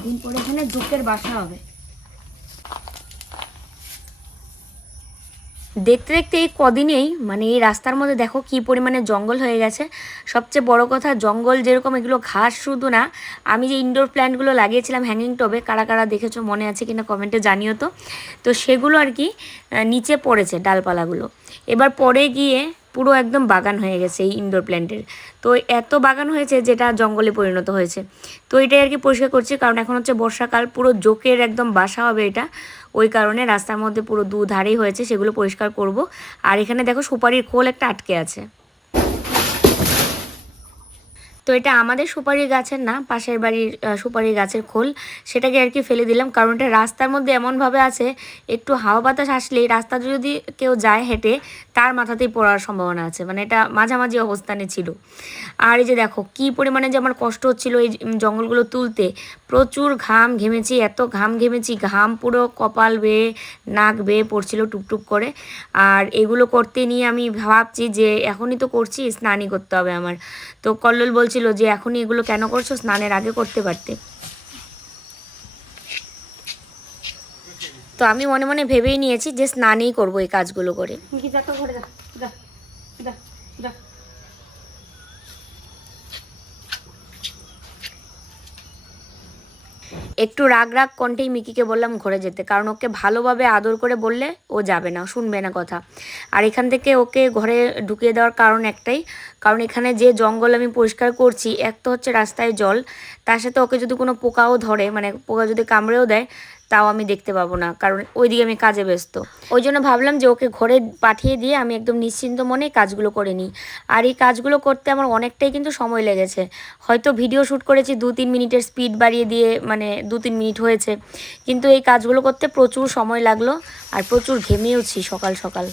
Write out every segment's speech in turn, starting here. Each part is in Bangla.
কদিন পরে এখানে জোকের বাসা হবে। দেখতে দেখতে এই কদিনেই মানে এই রাস্তার মধ্যে দেখো কি পরিমাণে জঙ্গল হয়ে গেছে। সবচেয়ে বড় কথা, জঙ্গল যেরকম এগুলো ঘাস শুধু না, আমি যে ইনডোর প্ল্যান্টগুলো লাগিয়েছিলাম হ্যাঙ্গিং টবে কারা কারা দেখেছ, মনে আছে কিনা কমেন্টে জানিও তো। তো সেগুলো আর কি নিচে পড়েছে ডালপালাগুলো। এবার পরে গিয়ে পুরো একদম বাগান হয়ে গেছে এই ইনডোর প্ল্যান্টের তো এত বাগান হয়েছে যেটা জঙ্গলে পরিণত হয়েছে। তো এটাই আর কি পরিষ্কার করছি, কারণ এখন হচ্ছে বর্ষাকাল, পুরো জোকের একদম বাসা হবে এটা। ওই কারণে রাস্তার মধ্যে পুরো দুধারেই হয়েছে, সেগুলো পরিষ্কার করব। আর এখানে দেখো সুপারির খোল একটা আটকে আছে। তো এটা আমাদের সুপারি গাছের না, পাশের বাড়ির সুপারি গাছের খোল। সেটাকে আর কি ফেলে দিলাম, কারণ এটা রাস্তার মধ্যে এমনভাবে আছে, একটু হাওয়া বাতাস আসলেই রাস্তা যদি কেউ যায় হেঁটে, তার মাথাতেই পড়ার সম্ভাবনা আছে। মানে এটা মাঝামাঝি অবস্থানে ছিল। আর এই যে দেখো, কি পরিমাণে যে আমার কষ্ট হচ্ছিল এই জঙ্গলগুলো তুলতে। প্রচুর ঘাম ঘেমেছি, এত ঘাম ঘেমেছি, ঘাম পুরো কপাল বেয়ে, নাক বেয়ে পড়ছিল টুপটুপ করে। আর এগুলো করতে নিয়ে আমি ভাবছি যে, এখনই তো করছি, স্নানই করতে হবে আমার। তো কল্লোল বলছিল যে এখনই এগুলো কেন করছ? স্নানের আগে করতে পারতে। তো আমি মনে মনে ভেবেই নিয়েছি যে স্নানেই করব এই কাজগুলো করে কি যাত্রা করে যা যা যা যা একটু রাগ রাগ কণ্ঠেই মিকিকে বললাম ঘরে যেতে, কারণ ওকে ভালোভাবে আদর করে বললে ও যাবে না, শুনবে না কথা। আর এখান থেকে ওকে ঘরে ঢুকিয়ে দেওয়ার কারণ একটাই, কারণ এখানে যে জঙ্গল আমি পরিষ্কার করছি, এক তো হচ্ছে রাস্তায় জল, তার সাথে ওকে যদি কোনো পোকাও ধরে মানে পোকা যদি কামড়েও দেয় তাও আমি দেখতে পাবো না, কারণ ওই দিকে আমি কাজে ব্যস্ত। ওই জন্য ভাবলাম যে ওকে ঘরে পাঠিয়ে দিয়ে আমি একদম নিশ্চিন্ত মনে কাজগুলো করে নিই। আর এই কাজগুলো করতে আমার অনেকটাই কিন্তু সময় লেগেছে। হয়তো ভিডিও শ্যুট করেছি দু তিন মিনিটের স্পিড বাড়িয়ে দিয়ে মানে দু তিন মিনিট হয়েছে। কিন্তু এই কাজগুলো করতে প্রচুর সময় লাগল আর প্রচুর ঘেমেওছি সকাল সকাল।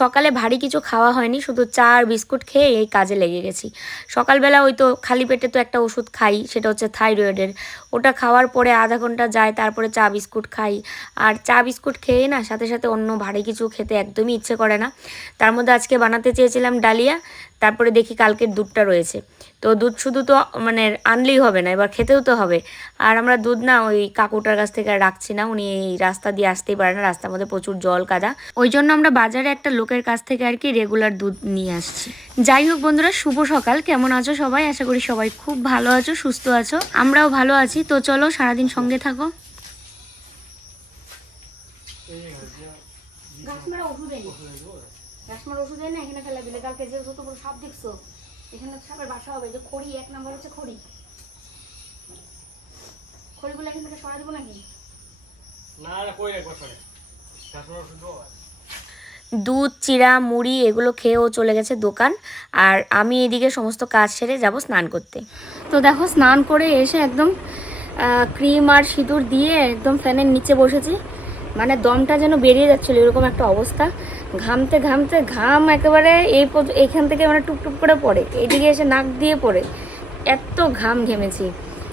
সকালে ভারী কিছু খাওয়া হয়নি, শুধু চা আর বিস্কুট খেয়ে এই কাজে লেগে গেছি। সকালবেলা ওই তো খালি পেটে তো একটা ওষুধ খাই, সেটা হচ্ছে থাইরয়েডের। ওটা খাওয়ার পরে আধা ঘণ্টা যায়, তারপরে চা বিস্কুট খাই। আর চা বিস্কুট খেয়ে না, সাথে সাথে অন্য ভারী কিছু খেতে একদমই ইচ্ছে করে না। তার মধ্যে আজকে বানাতে চেয়েছিলাম ডালিয়া। তারপরে দেখি কালকের দুধটা রয়েছে। তো দুধ শুধু তো মানে আনলেই হবে না, এবার খেতেও তো হবে। আর আমরা দুধ না ওই কাকুটার কাছ থেকে রাখছি না, উনি এই রাস্তা দিয়ে আসতেই পারে না, রাস্তার মধ্যে প্রচুর জল কাদা। ওই জন্য আমরা বাজারে একটা লোকের কাছ থেকে আর কি রেগুলার দুধ নিয়ে আসছি। যাই হোক বন্ধুরা, শুভ সকাল। কেমন আছো সবাই? আশা করি সবাই খুব ভালো আছো, সুস্থ আছো। আমরাও ভালো আছি। তো চলো সারাদিন সঙ্গে থাকো গাছ মারা ওষুধ এনে গাছ মারা ওষুধ এনে এখানে ফেলা দিলে কালকে যে বড় সাপ দেখছ এখানে সাপের বাসা হবে যে খড়ি এক নম্বর হচ্ছে খড়ি। খড়িগুলো এখান থেকে সরা দেবো নাকি? না না কই রাখব সরে। কাস্টমার শুধু দুধ চিড়া মুড়ি এগুলো খেয়েও চলে গেছে দোকান। আর আমি এদিকে সমস্ত কাজ সেরে যাব স্নান করতে। তো দেখো স্নান করে এসে একদম ক্রিম আর সিঁদুর দিয়ে একদম ফ্যানের নিচে বসেছি। মানে দমটা যেন বেরিয়ে যাচ্ছিল এরকম একটা অবস্থা। ঘামতে ঘামতে, ঘাম একেবারে এই এইখান থেকে মানে টুপটুপ করে পড়ে। এইদিকে এসে নাক দিয়ে পড়ে। এত ঘাম ঘেমেছি।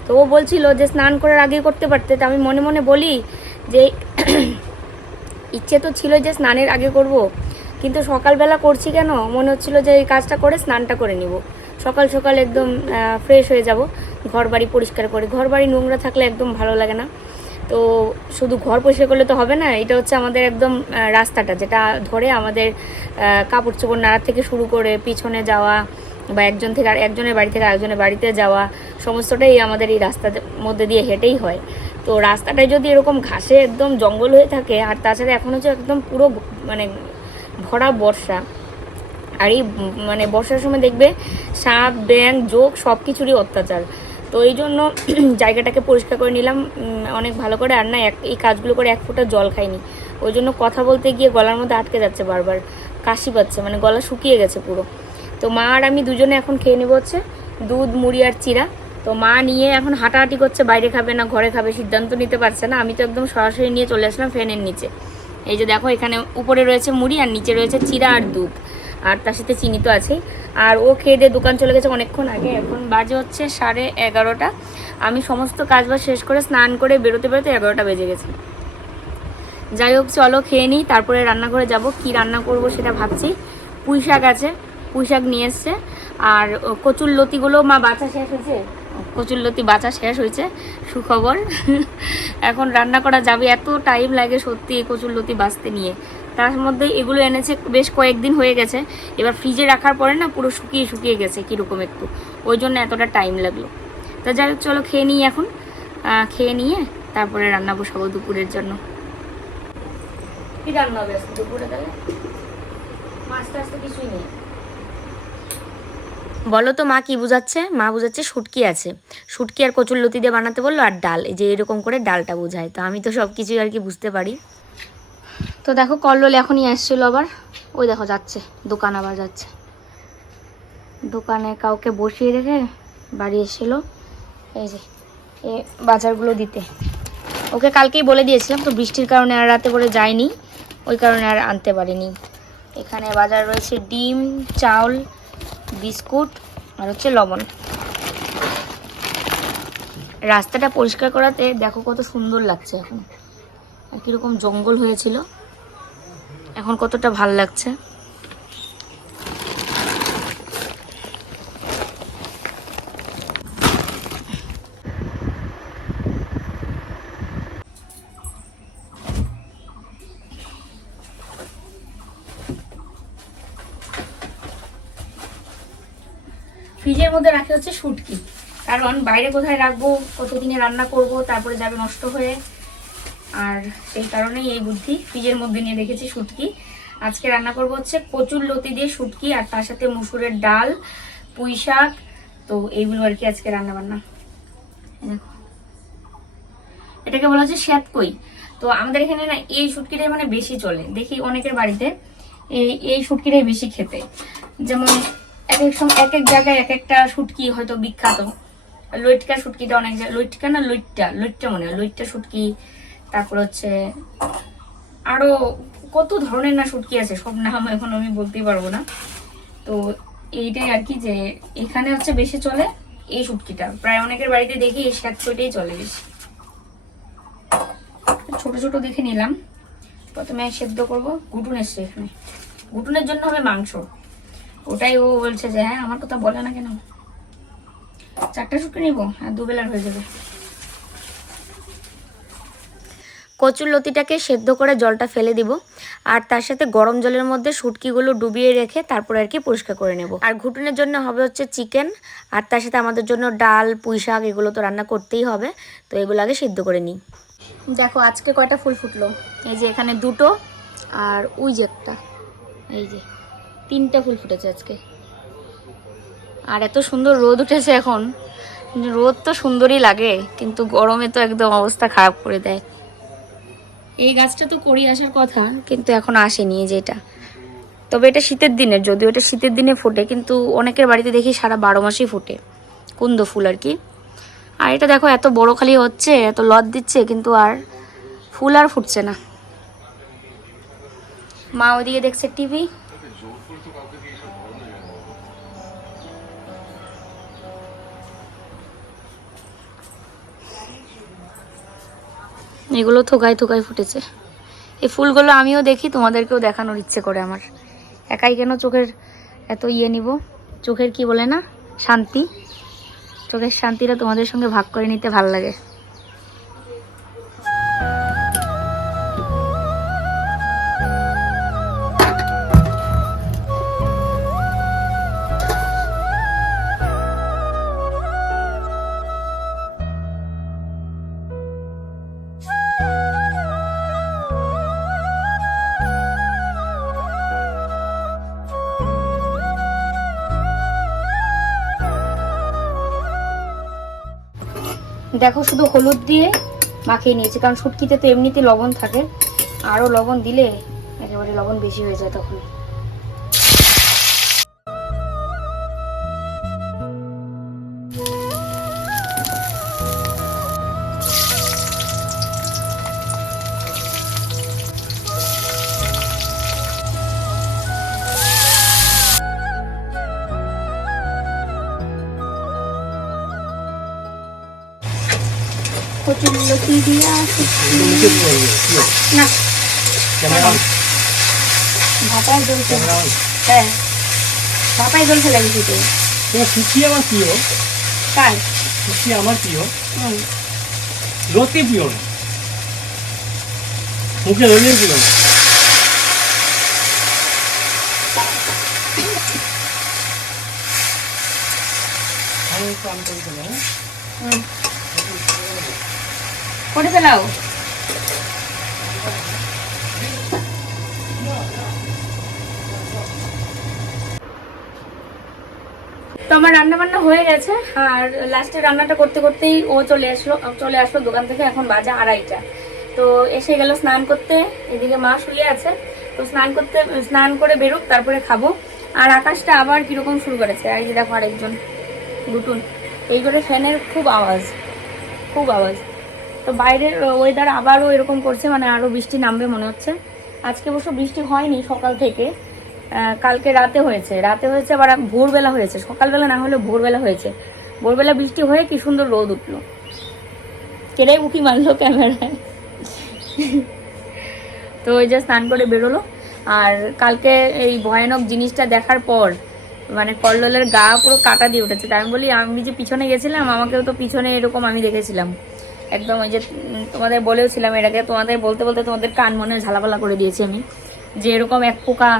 তো ও বলছিল যে স্নান করার আগে করতে পারতে। তো আমি মনে মনে বলি যে ইচ্ছে তো ছিল যে স্নানের আগে করব। কিন্তু সকালবেলা করছি কেন? মনে হচ্ছিল যে এই কাজটা করে স্নানটা করে নিব। সকাল সকাল একদম ফ্রেশ হয়ে যাব। ঘর বাড়ি পরিষ্কার করে। ঘর বাড়ি নোংরা থাকলে একদম ভালো লাগে না। তো শুধু ঘর পরিষ্কার করলে তো হবে না, এটা হচ্ছে আমাদের একদম রাস্তাটা যেটা ধরে আমাদের কাপড় চোপড় নাড়া থেকে শুরু করে পিছনে যাওয়া বা একজন থেকে আর একজনের বাড়ি থেকে আরেকজনের বাড়িতে যাওয়া, সমস্তটাই আমাদের এই রাস্তার মধ্যে দিয়ে হেঁটেই হয়। তো রাস্তাটায় যদি এরকম ঘাসে একদম জঙ্গল হয়ে থাকে, আর তাছাড়া এখন হচ্ছে একদম পুরো মানে ভরা বর্ষা, আর এই মানে বর্ষার সময় দেখবে সাপ ব্যাং যোগ সব কিছুরই অত্যাচার। তো এই জন্য জায়গাটাকে পরিষ্কার করে নিলাম অনেক ভালো করে। আর না, এক, এই কাজগুলো করে এক ফোঁটা জল খাইনি। ওই জন্য কথা বলতে গিয়ে গলার মধ্যে আটকে যাচ্ছে বারবার, কাশি পাচ্ছে মানে গলা শুকিয়ে গেছে পুরো। তো মা আর আমি দুজনে এখন খেয়ে নেব হচ্ছে দুধ, মুড়ি আর চিরা তো মা নিয়ে এখন হাঁটাহাঁটি করছে, বাইরে খাবে না, ঘরে খাবে, সিদ্ধান্ত নিতে পারছে না। আমি তো একদম সরাসরি নিয়ে চলে আসলাম ফ্যানের নিচে। এই যে দেখো, এখানে উপরে রয়েছে মুড়ি আর নিচে রয়েছে চিরা আর দুধ। আর তার সাথে চিনি তো আছেই। আর ও খেয়ে দিয়ে দোকান চলে গেছে অনেকক্ষণ আগে। এখন বাজে হচ্ছে সাড়ে এগারোটা। আমি সমস্ত কাজবাজ শেষ করে স্নান করে বেরোতে বেরোতে এগারোটা বেজে গেছে। যাই হোক, চলো খেয়ে নিই, তারপরে রান্নাঘরে যাব। কি রান্না করব সেটা ভাবছি। পুঁই শাক আছে পুঁই শাক নিয়ে এসছে। আর কচুর লতিগুলো মা বাছা শেষ হয়েছে। কচুর লতি বাছা শেষ হয়েছে, সুখবর। এখন রান্না করা যাবে, এত টাইম লাগে সত্যি এই কচুর লতি বাছতে নিয়ে। তার মধ্যে এগুলো এনেছে বেশ কয়েকদিন হয়ে গেছে, এবার ফ্রিজে রাখার পরে না পুরো শুকিয়ে শুকিয়ে গেছে কীরকম একটু। ওই জন্য এতটা টাইম লাগল। তা যাই হোক, চলো খেয়ে নিই এখন। খেয়ে নিয়ে তারপরে রান্না বসাবো দুপুরের জন্য। কি রান্না হবে দুপুরে তাহলে? মাছ টাছ তো কিছুই নেই। বলো তো মা কি বুঝাচ্ছে? মা বুঝাচ্ছে শুটকি আছে। শুটকি আর কচুর লতি দিয়ে বানাতে বলল আর ডাল। এই যে এরকম করে ডালটা বোঝায়। তো আমি তো সব কিছুই আর কি বুঝতে পারি। তো দেখো কল্লোল এখনই আসছিল আবার। ওই দেখো যাচ্ছে। দোকান আবার যাচ্ছে। দোকানে কাউকে বসিয়ে রেখে বাড়ি এসেছিল। এই যে, এ বাজারগুলো দিতে। ওকে কালকেই বলে দিয়েছিলাম, তো বৃষ্টির কারণে আর রাতে করে যায়নি। ওই কারণে আর আনতে পারিনি। এখানে বাজার রয়েছে ডিম, চাউল বিস্কুট আর হচ্ছে লবণ। রাস্তাটা পরিষ্কার করাতে দেখো কত সুন্দর লাগছে এখন। আর কীরকম জঙ্গল হয়েছিল। এখন কতটা ভালো লাগছে। ফ্রিজের মধ্যে রাখি হচ্ছে শুটকি। কারণ বাইরে কোথায় রাখব, কতদিনে রান্না করব, তারপরে যাবে নষ্ট হয়ে। আর সেই কারণেই এই বুদ্ধি ফ্রিজের মধ্যে নিয়ে রেখেছি শুটকি। আজকে রান্না করব হচ্ছে কচুর লতি দিয়ে শুটকি, আর তার সাথে মুসুরের ডাল, পুঁই শাক। তো এইগুলো আর কি আজকে রান্না বান্না দেখো। এটাকে বলা হচ্ছে শ্যাতকই। তো আমাদের এখানে না এই শুটকিটাই মানে বেশি চলে। দেখি অনেকের বাড়িতে এই এই শুটকিটাই বেশি খেতে। যেমন এক এক সময় এক এক জায়গায় এক একটা শুটকি হয়তো বিখ্যাত। লইটকা শুটকিটা অনেক লইটকা না লইট্টা? লইট্টা মনে হয়। লইট্টা শুটকি তারপর হচ্ছে আরও কত ধরনের না শুটকি আছে, সব নাম এখন আমি বলতেই পারব না। তো এইটাই আর কি যে এখানে হচ্ছে বেশি চলে এই শুটকিটা প্রায় অনেকের বাড়িতে দেখি এই সাত সাতশোটাই চলে বেশি। ছোট ছোট দেখে নিলাম। প্রথমে সেদ্ধ করব। গুটুন এসছে এখানে। গুটুনের জন্য হবে মাংস। ওটাই ও বলছে যে হ্যাঁ আমার কথা বলে না কেন? চারটা শুটকি নিবো আর দুবেলার হয়ে যাবে। কচুর লতিটাকে সেদ্ধ করে জলটা ফেলে দিব আর তার সাথে গরম জলের মধ্যে শুটকিগুলো ডুবিয়ে রেখে তারপরে আর কি পরিষ্কার করে নেব। আর ঘুটুনের জন্য হবে হচ্ছে চিকেন আর তার সাথে আমাদের জন্য ডাল পুঁই শাক এগুলো তো রান্না করতেই হবে তো এগুলো আগে সেদ্ধ করে নিই। দেখো আজকে কয়টা ফুল ফুটলো? এই যে এখানে দুটো আর ওই যে একটা। এই যে। তিনটা ফুল ফুটেছে আজকে। আর এত সুন্দর রোদ উঠেছে এখন। রোদ তো সুন্দরই লাগে কিন্তু গরমে তো একদম অবস্থা খারাপ করে দেয়। এই গাছটা তো করি আসার কথা। কিন্তু এখন আসেনি এই যে এটা। তবে এটা শীতের দিনের যদিও এটা শীতের দিনে ফোটে কিন্তু অনেকের বাড়িতে দেখি সারা বারো মাসই ফোটে। কুন্দ ফুল আর কি। আর এটা দেখো এত বড় খালি হচ্ছে এত লদ দিচ্ছে কিন্তু আর ফুল আর ফুটছে না। মা ওইদিকে দেখছে টিভি। এগুলো থোকায় থোকায় ফুটেছে। এই ফুলগুলো আমিও দেখি, তোমাদেরকেও দেখানোর ইচ্ছে করে আমার। একাই কেন চোখের এত ইয়ে নিব? চোখের কি বলে না? শান্তি। চোখের শান্তিটা তোমাদের সঙ্গে ভাগ করে নিতে ভালো লাগে। দেখো, শুধু হলুদ দিয়ে মাখিয়ে নিয়েছি, কারণ শুটকিতে তো এমনিতে লবণ থাকে। আরও লবণ দিলে একেবারে লবণ বেশি হয়ে যায় তখন। কচুর লতি দিয়া হ্যাঁ তো তোমার আমার প্রিয় তাই সুচি আমার প্রিয়। রতি প্রিয় মুখে রলিয়ে প্রিয় না আমি একটু আম করে দিলাম, হ্যাঁ? হুম। করে ফেলাও। তো আমার রান্না বান্না হয়ে গেছে, আর লাস্টে রান্নাটা করতে করতেই ও চলে আসলো চলে আসলো দোকান থেকে এখন বাজে আড়াইটা। তো এসে গেল স্নান করতে, এদিকে মা শুয়ে আছে। তো স্নান করতে, স্নান করে বেরোক, তারপরে খাব। আর আকাশটা আবার কীরকম শুরু করেছে, আর এই যে দেখো আরেকজন, গুটুন। এই করে ফ্যানের খুব আওয়াজ খুব আওয়াজ। তো বাইরের ওয়েদার আবারও এরকম করছে মানে আরও বৃষ্টি নামবে মনে হচ্ছে। আজকে অবশ্য বৃষ্টি হয়নি সকাল থেকে কালকে রাতে হয়েছে। রাতে হয়েছে আবার ভোরবেলা হয়েছে। সকালবেলা না হলে ভোরবেলা হয়েছে। ভোরবেলা বৃষ্টি হয়ে কি সুন্দর রোদ উঠল। কেড়ে উকি মারলো ক্যামেরায়। তো ওই যে স্নান করে বেরোলো। আর কালকে এই ভয়ানক জিনিসটা দেখার পর মানে কল্লোলের গা পুরো কাটা দিয়ে উঠেছে। তাই আমি বলি, আমি যে পিছনে গেছিলাম, আমাকেও তো পিছনে এরকম আমি দেখেছিলাম। একদম ওই যে তোমাদের বলেওছিলাম এটাকে তোমাদের বলতে বলতে তোমাদের কান মনে ঝালাপালা করে দিয়েছি আমি। যে এরকম এক পোকা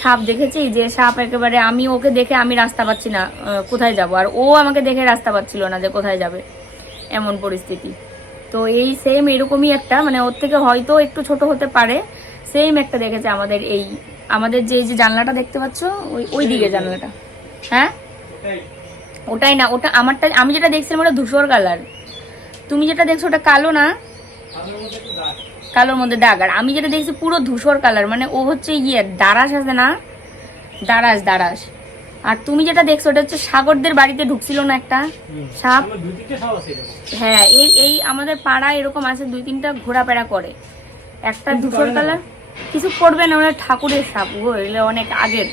সাপ দেখেছি যে সাপ একেবারে আমি ওকে দেখে আমি রাস্তা পাচ্ছি না কোথায় যাব? আর ও আমাকে দেখে রাস্তা পাচ্ছিল না যে কোথায় যাবে এমন পরিস্থিতি। তো এই সেম এরকমই একটা মানে ওর থেকে হয়তো একটু ছোট হতে পারে সেম একটা দেখেছে আমাদের এই আমাদের যে যে জানলাটা দেখতে পাচ্ছ ওই ওই দিকে জানলাটা। হ্যাঁ? ওটাই না ওটা আমারটা আমি যেটা দেখছিলাম ওটা ধূসর কালার তুমি যেটা দেখছ ওটা কালো না। কালোর মধ্যে দাগ। আর আমি যেটা দেখছি পুরো ধূসর কালার মানে ও হচ্ছে ইয়ে দারাস আছে না? দারাস দারাস আর তুমি যেটা দেখছ ওটা হচ্ছে সাগরদের বাড়িতে ঢুকছিল না একটা? সাপ। হ্যাঁ এই এই আমাদের পাড়া এরকম আছে দুই তিনটা ঘোরাফেরা করে। একটা ধূসর কালার কিছু করবে না ওরা ঠাকুরের সাপ। গো এগুলো অনেক আগের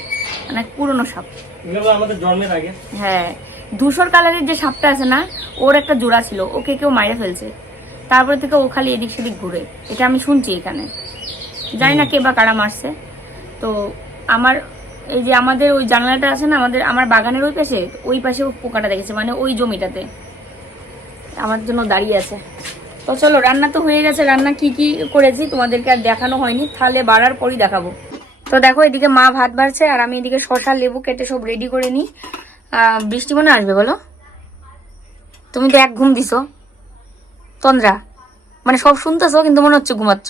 অনেক পুরনো সাপ। আমাদের জন্মের আগে। হ্যাঁ ধূসর কালারের যে সাপটা আছে না ওর একটা জোড়া ছিল ওকে কেউ মাইরে ফেলছে। তারপরে থেকে ও খালি এদিক সেদিক ঘুরে। এটা আমি শুনছি এখানে। জানি না কে বা কারা মারছে। তো আমার এই যে আমাদের ওই জানলাটা আছে না আমাদের আমার বাগানের ওই পাশে ওই পাশে ও পোকাটা দেখেছে মানে ওই জমিটাতে। আমার জন্য দাঁড়িয়ে আছে। তো চলো রান্না তো হয়ে গেছে। রান্না কি কি করেছি তোমাদেরকে আর দেখানো হয়নি। তাহলে বাড়ার পরই দেখাবো। তো দেখো এদিকে মা ভাত বাড়ছে আর আমি এদিকে শশা লেবু কেটে সব রেডি করে নিই। বৃষ্টি মনে আসবে বলো? তুমি তো এক ঘুম দিছো। তন্দ্রা মানে সব শুনতেছো কিন্তু মনে হচ্ছে ঘুমাচ্ছ।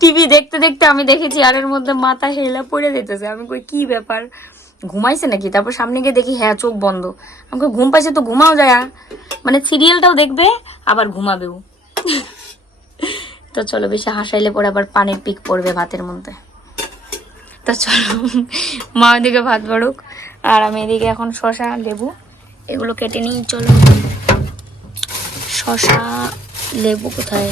টিভি দেখতে দেখতে আমি দেখেছি আর এর মধ্যে মাথা হেলা পড়ে যেতেছে। আমি কই, কি ব্যাপার? ঘুমাইছে নাকি? তারপর সামনে গিয়ে দেখি হ্যাঁ চোখ বন্ধ। আমাকে ঘুম পাইছে তো ঘুমাও যায়। মানে সিরিয়ালটাও দেখবে, আবার ঘুমাবেও। তো চলো, বেশি হাসাইলে পরে আবার পানির পিক পড়বে ভাতের মধ্যে। তো চলো, মা ওইদিকে ভাত বাড়ুক। আর আমি এদিকে এখন শশা লেবু এগুলো কেটে নিই চলো। শশা লেবু কোথায়?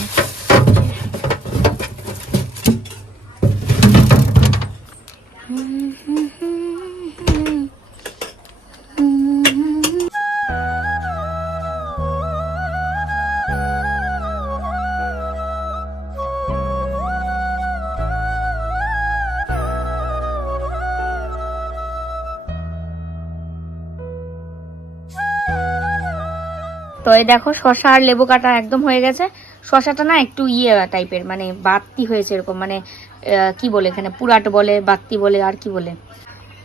তো এই দেখো শশা আর লেবু কাটা একদম হয়ে গেছে। শশাটা না একটু ইয়ে টাইপের মানে বাত্তি হয়েছে এরকম মানে কি বলে এখানে পুরাট বলে বাত্তি বলে আর কি বলে।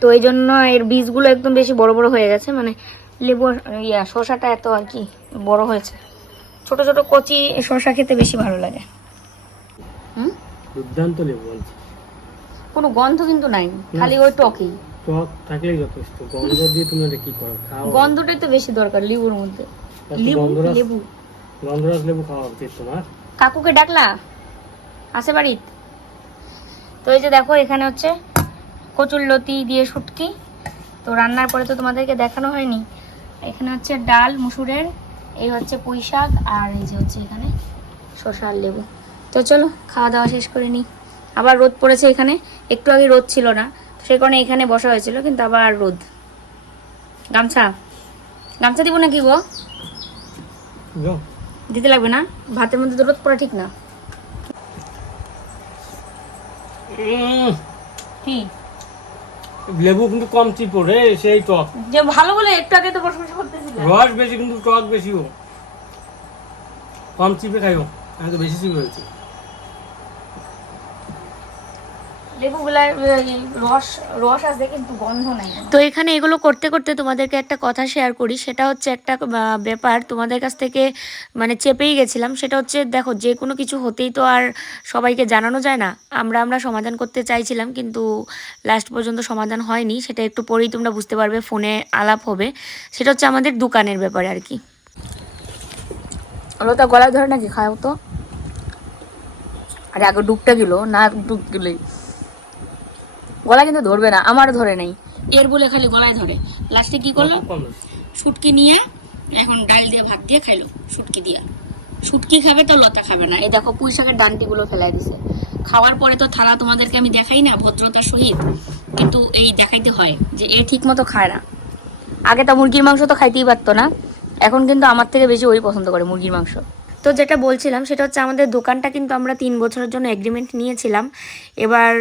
তো এই জন্য এর বীজগুলো একদম বেশি বড় বড় হয়ে গেছে মানে লেবু ইয়া শশাটা এত আর কি বড় হয়েছে। ছোট ছোট কচি শশা খেতে বেশি ভালো লাগে। হুম? দুর্দান্ত লেবু কোনো গন্ধ কিন্তু নাই খালি ওই টকই। টক থাকলেই যথেষ্ট গন্ধ দিয়ে তুমি কি করো খাও। গন্ধটাই তো বেশি দরকার লেবুর মধ্যে। লেবু লেবু। গন্ধরাস লেবু খাওয়া উচিত তোমার। কাকুকে ডাকলা? আছে বাড়িত? তো এই যে দেখো এখানে হচ্ছে কচুর লতি দিয়ে শুটকি। তো রান্নার পরে তো তোমাদেরকে দেখানো হয়নি। এখানে হচ্ছে ডাল মুসুরের এই হচ্ছে পুঁই শাক আর এই যে হচ্ছে এখানে শসা আর লেবু। তো চলো খাওয়া দাওয়া শেষ করে নিই। আবার রোদ পড়েছে এখানে। একটু আগে রোদ ছিল না। সেই কারণে এখানে বসা হয়েছিল কিন্তু আবার রোদ। গামছা? গামছা দিব নাকি গো। দিতে লাগবে না? ভাতের মধ্যে পড়া ঠিক না। কি? লেবু কিন্তু কম চিপো রে সেই টক। যে ভালো বলে একটু আগে তো প্রশংসা করতেছিল। রস বেশি কিন্তু টক বেশিও। কম চিপে খাইও আমি তো বেশি চিপে হয়েছে। লেবুগুলার রস রস আছে কিন্তু গন্ধ নাই তো এখানে এগুলো করতে করতে তোমাদেরকে একটা কথা শেয়ার করি সেটা হচ্ছে একটা ব্যাপার তোমাদের কাছ থেকে মানে চেপেই গেছিলাম সেটা হচ্ছে দেখো যে কোনো কিছু হতেই তো আর সবাইকে জানানো যায় না। আমরা আমরা সমাধান করতে চাইছিলাম কিন্তু লাস্ট পর্যন্ত সমাধান হয়নি সেটা একটু পরেই তোমরা বুঝতে পারবে ফোনে আলাপ হবে। সেটা হচ্ছে আমাদের দোকানের ব্যাপারে আর কি। তো গলায় ধরে নাকি? খাও তো। আরে আগে ডুবটা গেল না ডুব গেলেই গলা কিন্তু ধরবে না আমার ধরে নাই। এর বলে খালি গলায় ধরে। লাস্টে কি করল? বেশি। শুটকি নিয়ে এখন ডাল দিয়ে ভাত দিয়ে খাইলো শুটকি দিয়ে। শুটকি খাবে তো লতা খাবে না। এই দেখো পুঁই শাকের ডান্টিগুলো ফেলাই দিছে। খাওয়ার পরে তো থালা তোমাদেরকে আমি দেখাই না ভদ্রতার সহিত। কিন্তু এই দেখাইতে হয় যে এ ঠিক মতো খায় না। আগে তো মুরগির মাংস তো খাইতেই পারতো না। এখন কিন্তু আমার থেকে বেশি ওই পছন্দ করে মুরগির মাংস। তো যেটা বলছিলাম, সেটা হচ্ছে আমাদের দোকানটা কিন্তু আমরা তিন বছরের জন্য এগ্রিমেন্ট নিয়েছিলাম। এবার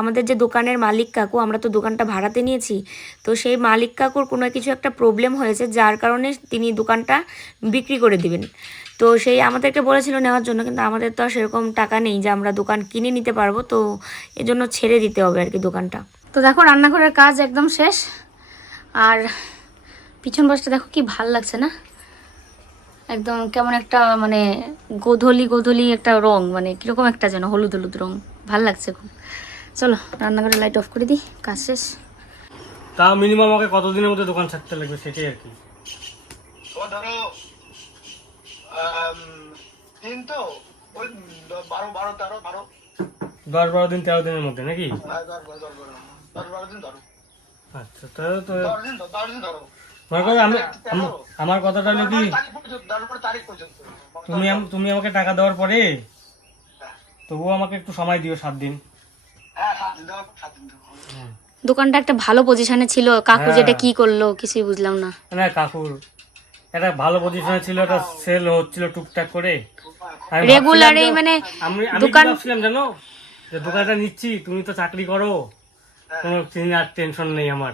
আমাদের যে দোকানের মালিক কাকু, আমরা তো দোকানটা ভাড়াতে নিয়েছি। তো সেই মালিক কাকুর কোনো কিছু একটা প্রবলেম হয়েছে, যার কারণে তিনি দোকানটা বিক্রি করে দিবেন। তো সেই আমাদেরকে বলেছিল নেওয়ার জন্য, কিন্তু আমাদের তো আর সেরকম টাকা নেই যে আমরা দোকান কিনে নিতে পারব। তো এজন্য ছেড়ে দিতে হবে আর কি দোকানটা। তো দেখো, রান্নাঘরের কাজ একদম শেষ। আর পিছন পাশটা দেখো কি ভালো লাগছে না? একদম কেমন একটা মানে গোধলি গোধলি একটা রং মানে কীরকম একটা যেন হলুদ হলুদ রং। ভালো লাগছে খুব। চলো রান্নাঘরের লাইট অফ করে দিই কাজ শেষ। তা মিনিমাম আমাকে কতদিনের মধ্যে দোকান ছাড়তে লাগবে সেটাই আর কি। ধরো আম, দিন তো ওই বারো বারো তেরো বারো। দশ বারো দিন তেরো দিনের মধ্যে নাকি? হ্যাঁ, বারো দশ বারো। দিন ধরো। আচ্ছা তাহলে তো দশ দিন ধরো, আম- আমার কথাটা হলো কি? দশ তারিখ পর্যন্ত দশ বারো তারিখ পর্যন্ত। তুমি আম- তুমি আমাকে টাকা দেওয়ার পরে তবুও আমাকে একটু সময় দিও সাত দিন। হ্যাঁ ধরো দোকানটা একটা ভালো পজিশনে ছিল। কাকু হ্যাঁ। যেটা কি করল কিছুই বুঝলাম না। না কাকুর একটা ভালো পজিশনে ছিল একটা সেল হচ্ছিল টুকটাক করে। ভাবছিলাম মানে আমি দোকান- ভাবছিলাম জানো? যে দোকানটা নিচ্ছি তুমি তো চাকরি করো। কোনো চিন্তা টেনশন নেই আমার।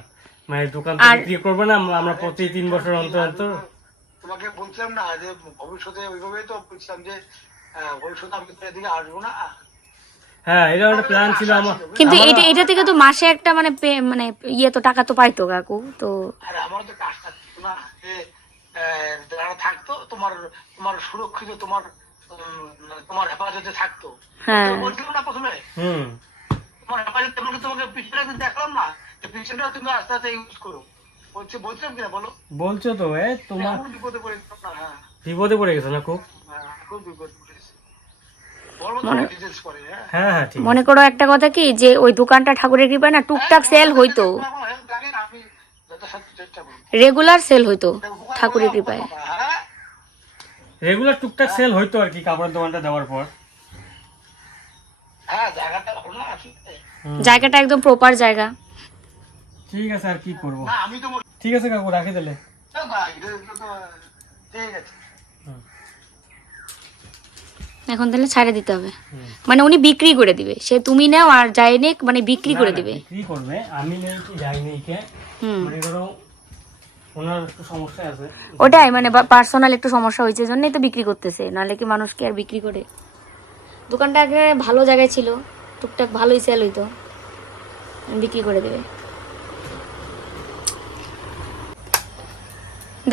মানে দোকান বিক্রি করবে না আমরা- প্রতি তিন বছর অন্তর অন্তর। তোমাকে বলছিলাম না যে ভবিষ্যতে ওইভাবেই তো বলছিলাম যে ভবিষ্যতে আমি এদিকে আসব না। হ্যাঁ এটা একটা প্ল্যান ছিল আমার। কিন্তু এটা এটা থেকে তো মাসে একটা মানে মানে ইয়ে তো টাকা তো পাইতো কাকু তো আর আমার তো কাজ থাকতো না যারা থাকতো তোমার তোমার সুরক্ষিত তোমার তোমার হেফাজতে থাকতো। হ্যাঁ। বলছিলাম না প্রথমে? হুম। তোমার হেফাজত তোমাকে তোমাকে পিছনে দেখলাম না। যে তুমি আস্তে আস্তে ইউজ করো। বলছি বলছিলাম কিনা বলো? বলছো তো এ তোমার বিপদে পড়ে না হ্যাঁ। বিপদে পড়ে গেছো না খুব? হ্যাঁ, খুব বিপদে করে হ্যাঁ। ঠিক। মনে করো একটা কথা কি যে ওই দোকানটা ঠাকুরের কৃপায় না টুকটাক সেল হইতো। রেগুলার সেল হইতো ঠাকুরের কৃপায়। রেগুলার টুকটাক সেল হইতো আর কি কাপড়ের দোকানটা দেওয়ার পর। হ্যাঁ। জায়গাটা একদম প্রপার জায়গা। ঠিক আছে আর কি করব? না আমি তো ঠিক আছে কাকু রাখি দিলে না, না, এটা এটা তো ঠিক আছে। এখন তাহলে ছাড়ে দিতে হবে। মানে উনি বিক্রি করে দিবে। সে তুমি নাও আর যাই নেক মানে বিক্রি করে না, না, দিবে। বিক্রি করবে আমি নেই কি যাই নেই কে। মানে ওনার একটু সমস্যা আছে। ওটাই মানে পার্সোনাল একটু সমস্যা হয়েছে জন্যই তো বিক্রি করতেছে। নাহলে কি মানুষ কি আর বিক্রি করে? দোকানটা আগে ভালো জায়গায় ছিল টুকটাক ভালোই সেল হইতো। বিক্রি করে দেবে।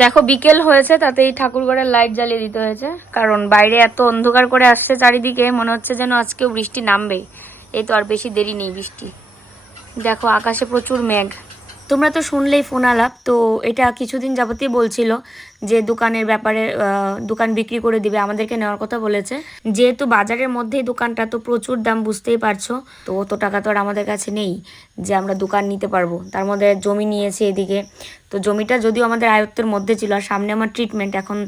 দেখো, বিকেল হয়েছে, তাতেই ঠাকুরঘরের লাইট জ্বালিয়ে দিতে হয়েছে। কারণ বাইরে এত অন্ধকার করে আসছে চারিদিকে, মনে হচ্ছে যেন আজকেও বৃষ্টি নামবে এই তো আর বেশি দেরি নেই বৃষ্টি। দেখো, আকাশে প্রচুর মেঘ। তোমরা তো শুনলেই ফোন আলাপ তো এটা কিছুদিন যাবতীয় বলছিল যে দোকানের ব্যাপারে দোকান বিক্রি করে দিবে, আমাদেরকে নেওয়ার কথা বলেছে। যেহেতু বাজারের মধ্যেই দোকানটা, তো প্রচুর দাম, বুঝতেই পারছ। তো অত টাকা তো আর আমাদের কাছে নেই যে আমরা দোকান নিতে পারব। তার মধ্যে জমি নিয়েছে এদিকে। তো জমিটা যদিও আমাদের আয়ত্তের মধ্যে ছিল, আর সামনে আমার ট্রিটমেন্ট এখন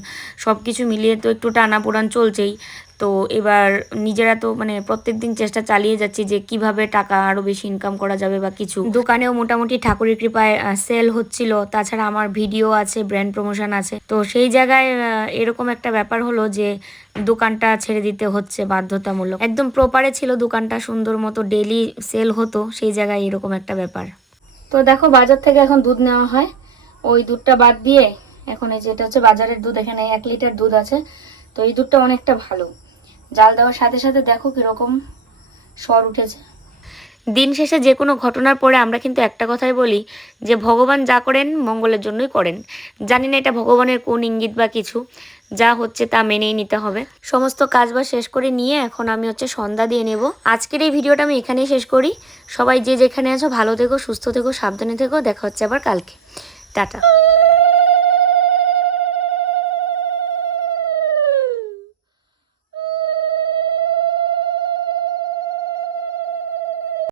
সব কিছু মিলিয়ে তো একটু টানা পোড়ান চলছেই। তো এবার নিজেরা তো মানে প্রত্যেক দিন চেষ্টা চালিয়ে যাচ্ছি যে কীভাবে টাকা আরও বেশি ইনকাম করা যাবে বা কিছু। দোকানেও মোটামুটি ঠাকুরের কৃপায় সেল হচ্ছিল। তাছাড়া আমার ভিডিও আছে ব্র্যান্ড প্রমোশন আছে। তো সেই জায়গায় এরকম একটা ব্যাপার হলো যে দোকানটা ছেড়ে দিতে হচ্ছে বাধ্যতামূলক। একদম প্রপারে ছিল দোকানটা, সুন্দর মতো ডেলি সেল হতো, সেই জায়গায় এরকম একটা ব্যাপার। তো দেখো বাজার থেকে এখন দুধ নেওয়া হয়। ওই দুধটা বাদ দিয়ে, এখন এই যেটা হচ্ছে বাজারের দুধ, এখানে এক লিটার দুধ আছে। তো এই অনেকটা ভালো। জাল দেওয়ার সাথে সাথে দেখো কীরকম স্বর উঠেছে। দিন শেষে যে কোনো ঘটনার পরে আমরা কিন্তু একটা কথাই বলি যে, ভগবান যা করেন মঙ্গলের জন্যই করেন। জানি না এটা ভগবানের কোন ইঙ্গিত বা কিছু, যা হচ্ছে তা মেনেই নিতে হবে। সমস্ত কাজবাজ শেষ করে নিয়ে এখন আমি হচ্ছে সন্ধ্যা দিয়ে নেব। আজকের এই ভিডিওটা আমি এখানেই শেষ করি। সবাই যে যেখানে আছো ভালো থেকো, সুস্থ থেকো, সাবধানে থেকো। দেখা হচ্ছে আবার কালকে। টাটা।